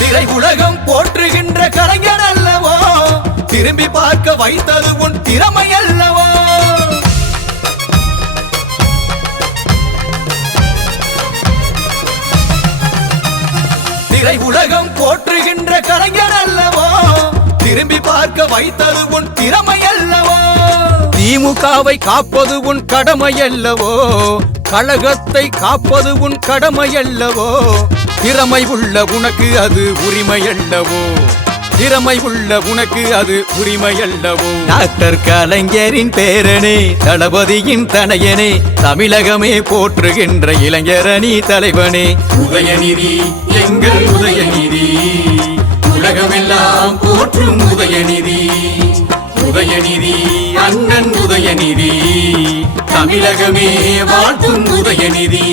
திரை உலகம் போற்றுகின்ற கலைஞர் அல்லவோ, திரும்பி பார்க்க வைத்தது உன் திறமை அல்லவோ. திரை உலகம் போற்றுகின்ற கலைஞர் அல்லவோ, திரும்பி பார்க்க வைத்தது உன் திறமை அல்லவோ. திமுகவை காப்பது உன் கடமை அல்லவோ, கழகத்தை காப்பது உன் கடமை அல்லவோ. திறமை உள்ள உனக்கு அது உரிமை அல்லவோ, திறமை உள்ள உனக்கு அது உரிமை அல்லவோ. டாக்டர் கலைஞரின் பேரனே, தளபதியின் தனையனே, தமிழகமே போற்றுகின்ற இளைஞரணி தலைவனே. உதயநிதி எங்கள் உதயநிதி, உலகமெல்லாம் போற்றும் உதயநிதி. உதயநிதி அண்ணன் உதயநிதி, தமிழகமே வாழ்த்தும் உதயநிதி.